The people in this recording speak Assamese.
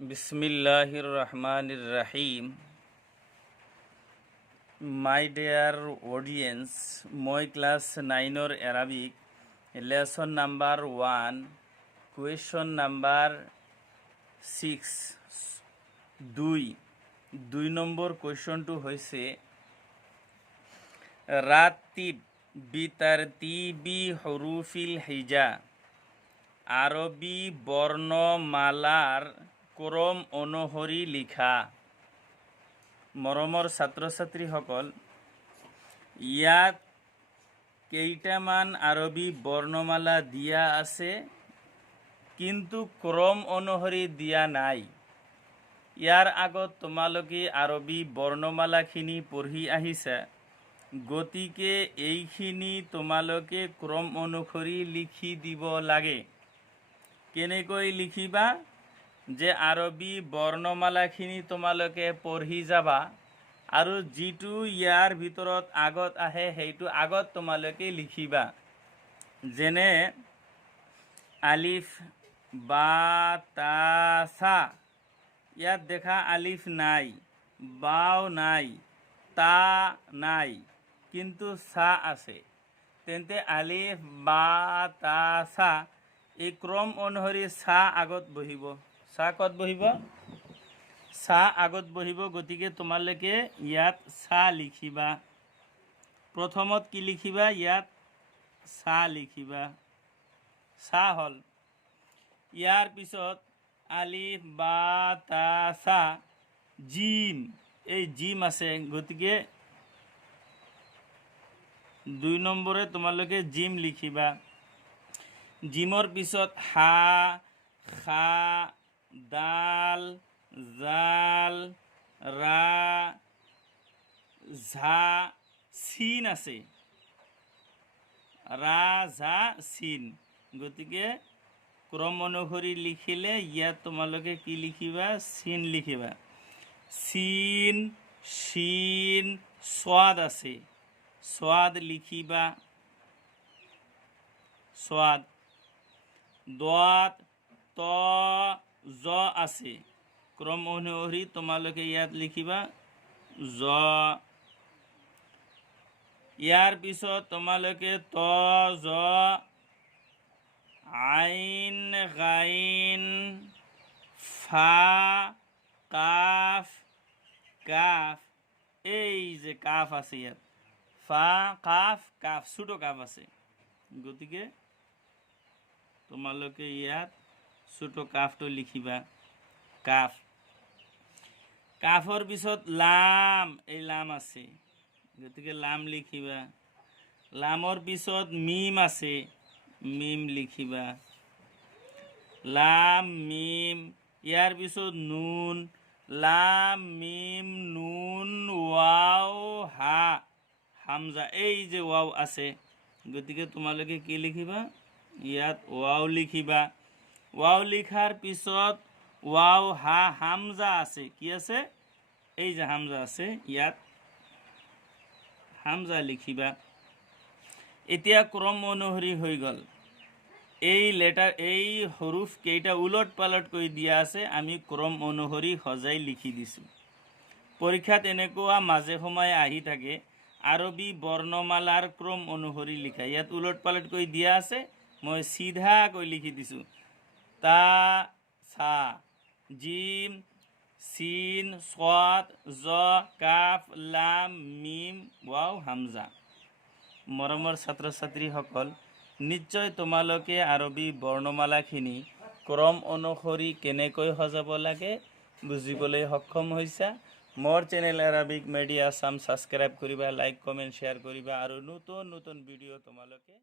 বিসমিল্লাহির রহমানির রহিম। মাই ডিয়ার অডিয়েন্স, মই class 9 Arabic lesson number 1 question number 6 দুই নম্বর কোয়েশনটো হৈছে রাতিব বিতারতিবি হরুফিল হিজা, আরবি বর্ণমালার ক্ৰম অনুসৰি লিখা। মৰমৰ ছাত্ৰ ছাত্ৰীসকল, ইয়াত কেইটামান আৰবী বৰ্ণমালা দিয়া আছে, কিন্তু ক্ৰম অনুসৰি দিয়া নাই। ইয়াৰ আগত তোমালোকে আৰবী বৰ্ণমালাখিনি পঢ়ি আহিছা, গতিকে এইখিনি তোমালোকে ক্ৰম অনুসৰি লিখি দিব লাগে। কেনেকৈ লিখিবা? যে আৰবী বৰ্ণমালাখিনি তোমালোকে পঢ়ি যাবা আৰু যিটো ইয়াৰ ভিতৰত আগত আহে সেইটো আগত তোমালোকে লিখিবা। যেনে আলিফ বা তা সা, ইয়াত দেখা আলিফ নাই, বাও নাই, তা নাই, কিন্তু সা আছে। তেন্তে আলিফ বা তা সা এই ক্ৰম অনুসৰি সা আগত বহিব। সা ক'ত বহিব? সা আগত বহিব। গতিকে তোমালোকে ইয়াত সা লিখিবা। প্ৰথমত কি লিখিবা? ইয়াত সা লিখিবা। সা হ'ল। ইয়াৰ পিছত আলিফ বা তা সা, জিম, এই জিম আছে, গতিকে 2 নম্বৰে তোমালোকে জিম লিখিবা। জিমৰ পিছত হা, খা, দাল, জাল, ৰা, ঝা, চিন আছে, ৰা, ঝা, চিন। গতিকে ক্ৰম অনুসৰি লিখিলে ইয়াত তোমালোকে কি লিখিবা? চিন লিখিবা। চিন, চিন, সোৱাদ আছে, সোৱাদ লিখিবা। সোৱাদ। দোৱাত ত জ আছে, ক্ৰম অনুসৰি তোমালোকে ইয়াত লিখিবা জ। ইয়াৰ পিছত তোমালোকে ত জ, আইন, গাইন, ফা, কাফ, কাফ, এই যে কাফ আছে ইয়াত, ফা, কাফ, কাফ, ছোট কাফ আছে, গতিকে তোমালোকে ইয়াত ছোট কাফটো লিখিবা। কাফ। কাফৰ পিছত লাম, এই লাম আছে, গতিকে লাম লিখিবা। লামৰ পিছত মিম আছে, মিম লিখিবা। লাম, মিম। ইয়াৰ পিছত নুন, লাম, মিম, নুন, ৱাও, হা, হামজা, এই যে ৱাও আছে, গতিকে তোমালোকে কি লিখিবা? ইয়াত ৱাও লিখিবা। ৱাও লিখাৰ পিছত ৱাও, হা, হামজা আছে, কি আছে? এই যে হামজা আছে, ইয়াত হামজা লিখিবা। এতিয়া ক্ৰম অনুসৰি হৈ গ'ল। এই হৰুফ কেইটা উলট পালট কৰি দিয়া আছে, আমি ক্ৰম অনুসৰি সজাই লিখি দিছোঁ। পৰীক্ষাত এনেকুৱা মাজে সময়ে আহি থাকে, আৰবী বৰ্ণমালাৰ ক্ৰম অনুসৰি লিখা। ইয়াত উলট পালট কৰি দিয়া আছে, মই চিধাকৈ লিখি দিছোঁ। তা সা, জিম, চিন, সোৱাদ, জ, কাফ, লাম, মিম, ৱাও, হামজা। মৰমৰ ছাত্ৰ ছাত্ৰীসকল, নিশ্চয় তোমালোকে আৰবী বৰ্ণমালাখিনি ক্ৰম অনুসৰি কেনেকৈ সজাব লাগে বুজিবলৈ সক্ষম হৈছা। মোৰ channel Arabic media Assam subscribe কৰিবা, লাইক কমেণ্ট শ্বেয়াৰ কৰিবা আৰু নতুন নতুন ভিডিঅ' তোমালোকে